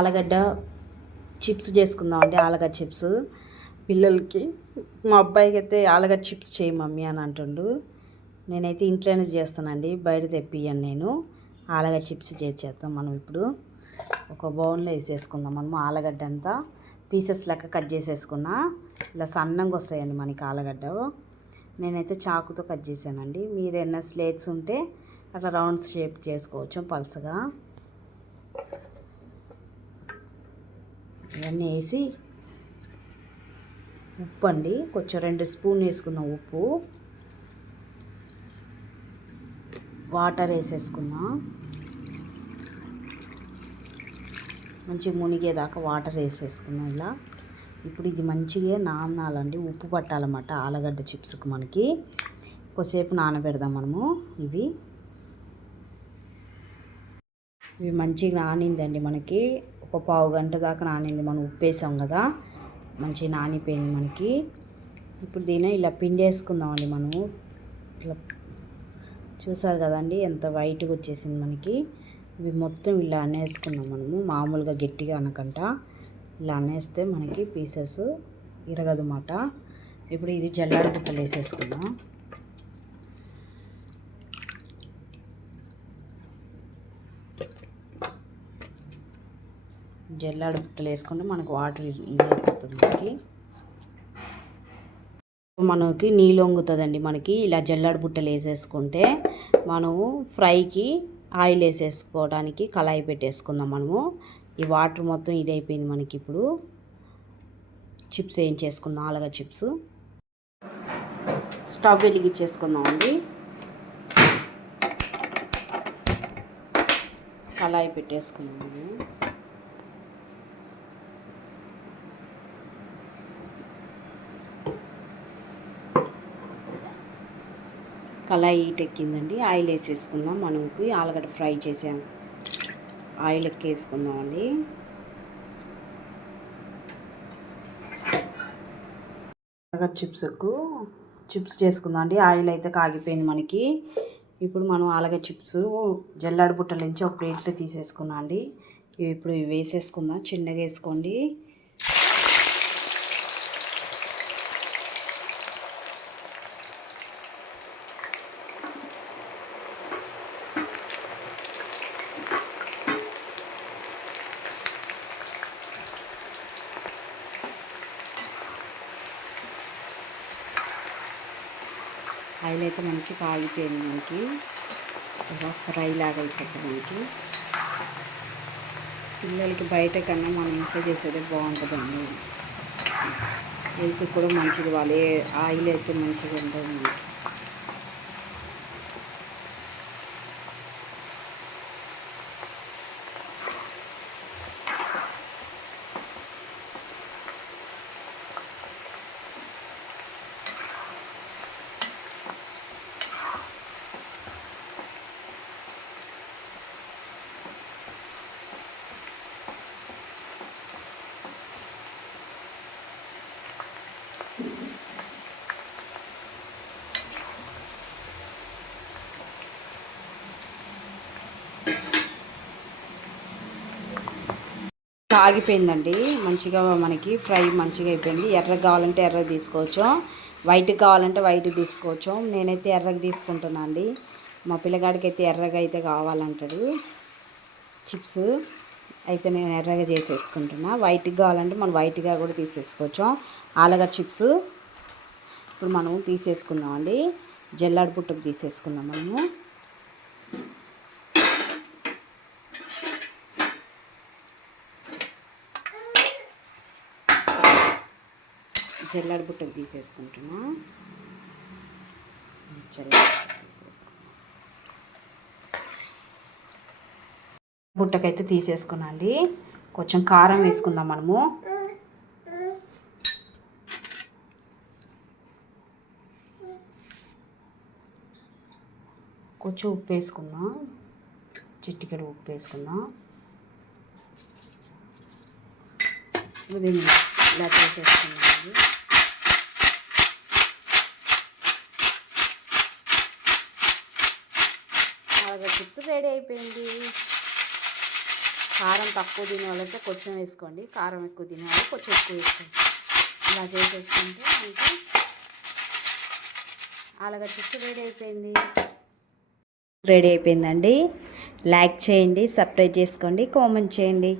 ఆలుగడ్డ చిప్స్ చేసుకుందామండి ఆలుగడ్డ చిప్స్. పిల్లలకి మా అబ్బాయికి అయితే ఆలుగడ్డ చిప్స్ చేయి మమ్మీ అని అంటుండు. నేనైతే ఇంట్లోనే చేస్తానండి బయట తెప్పియను నేను. ఆలుగడ్డ చిప్స్ చేసేద్దాం మనం ఇప్పుడు. ఒక బౌన్లో వేసేసుకుందాం మనం ఆలుగడ్డ అంతా. పీసెస్ లెక్క కట్ చేసేసుకున్నా. ఇలా సన్నంగా వస్తాయండి మనకి ఆలుగడ్డ. నేనైతే చాకుతో కట్ చేశానండి. మీరు ఏమైనా స్లేట్స్ ఉంటే అట్లా రౌండ్స్ షేప్ చేసుకోవచ్చు పలుసగా. ఇవన్నీ వేసి ఉప్పు అండి. కొంచెం రెండు స్పూన్ వేసుకున్న ఉప్పు. వాటర్ వేసేసుకున్నాం. మంచిగా మునిగేదాకా వాటర్ వేసేసుకున్నాం ఇలా. ఇప్పుడు ఇది మంచిగా నానాలండి. ఉప్పు పట్టాలన్నమాట ఆలుగడ్డ చిప్స్కి మనకి. కొద్దిసేపు నానబెడదాం మనము ఇవి. ఇవి మంచిగా నానిందండి మనకి. ఒక పావు గంట దాకా నానింది. మనం ఉప్పేసాం కదా. మంచి నానిపోయింది మనకి. ఇప్పుడు దీన్ని ఇలా పిండేసుకుందామండి మనము. ఇట్లా చూసారు కదండి ఎంత వైట్గా వచ్చేసింది మనకి. ఇవి మొత్తం ఇలా అనేసుకున్నాం మనము. మామూలుగా గట్టిగా అనకంట. ఇలా అనేస్తే మనకి పీసెస్ ఇరగదన్నమాట ఇప్పుడు ఇది జల్లాడి బుట్టలు వేసేసుకుందాం. జల్లాడు బుట్టలు వేసుకుంటే మనకు వాటర్ ఇది అయిపోతుంది మనకి. మనకి నీళ్ళు వంగుతుందండి మనకి. ఇలా జల్లాడు బుట్టలు వేసేసుకుంటే మనము ఫ్రైకి ఆయిల్ వేసేసుకోవడానికి కళాయి పెట్టేసుకుందాం మనము. ఈ వాటర్ మొత్తం ఇది అయిపోయింది మనకి ఇప్పుడు. చిప్స్ ఏం చేసుకుందాం ఆలుగ చిప్స్. స్టవ్ వెలిగించేసుకుందాం అండి. కళాయి పెట్టేసుకున్నాము కళాయి హీట్ ఎక్కిందండి ఆయిల్ వేసేసుకుందాం. మనకి ఆలుగడ్డ ఫ్రై చేసాం. ఆయిల్ ఎక్కేసుకుందామండి ఆలుగడ్డ చిప్స్కు చిప్స్ చేసుకుందాం అండి ఆయిల్ అయితే కాగిపోయింది మనకి. ఇప్పుడు మనం ఆలుగడ్డ చిప్స్ జల్లాడు బుట్టల నుంచి ఒక ప్లేట్లో తీసేసుకున్నాం అండి ఇవి ఇప్పుడు ఇవి వేసేసుకుందాం. చిన్నగా వేసుకోండి. ఆయిల్ అయితే మంచి కాగిపోయింది మనకి. ఫ్రై లాగా అయిపోతుంది మనకి. పిల్లలకి బయట కన్నా మనం ఇంట్లో చేసేదే బాగుంటుందండి హెల్త్ కూడా మంచిది వాళ్ళే ఆయిల్ అయితే మంచిగా ఉంటుంది మనకి. ఆగిపోయిందండి మంచిగా మనకి ఫ్రై మంచిగా అయిపోయింది. ఎర్ర కావాలంటే ఎర్ర తీసుకోవచ్చు. వైట్ కావాలంటే వైట్ తీసుకోవచ్చు. నేనైతే ఎర్రగా తీసుకుంటున్నా అండి. మా పిల్లగాడికి అయితే ఎర్రగా అయితే కావాలంటాడు. చిప్స్ అయితే నేను ఎర్రగా చేసేసుకుంటున్నా. వైట్గా కావాలంటే మనం వైట్గా కూడా తీసేసుకోవచ్చు. ఆలగ చిప్స్ ఇప్పుడు మనం తీసేసుకుందామండి. జల్లాడి పుట్టుకు తీసేసుకుందాం మనము. జల్లాడి బుట్టకు తీసేసుకుంటున్నా. జల్లాడి బుట్టకైతే తీసేసుకున్నాండి కొంచెం కారం వేసుకుందాం మనము. కొంచెం ఉప్పు వేసుకుందాం చిట్టికడ ఉప్పు వేసుకుందాం దీన్ని ఇలా చేసేసుకున్నామండి చిప్స్ రెడీ అయిపోయింది. కారం తక్కువ తినే వాళ్ళైతే కొంచెం వేసుకోండి. కారం ఎక్కువ తినే వాళ్ళు కొంచెం ఎక్కువ వేసుకోండి. ఇలా చేసేసుకుంటే మనకి ఆలుగడ్డ చిప్స్ రెడీ అయిపోయింది. రెడీ అయిపోయిందండి. లైక్ చేయండి సబ్స్క్రైబ్ చేసుకోండి కామెంట్ చేయండి.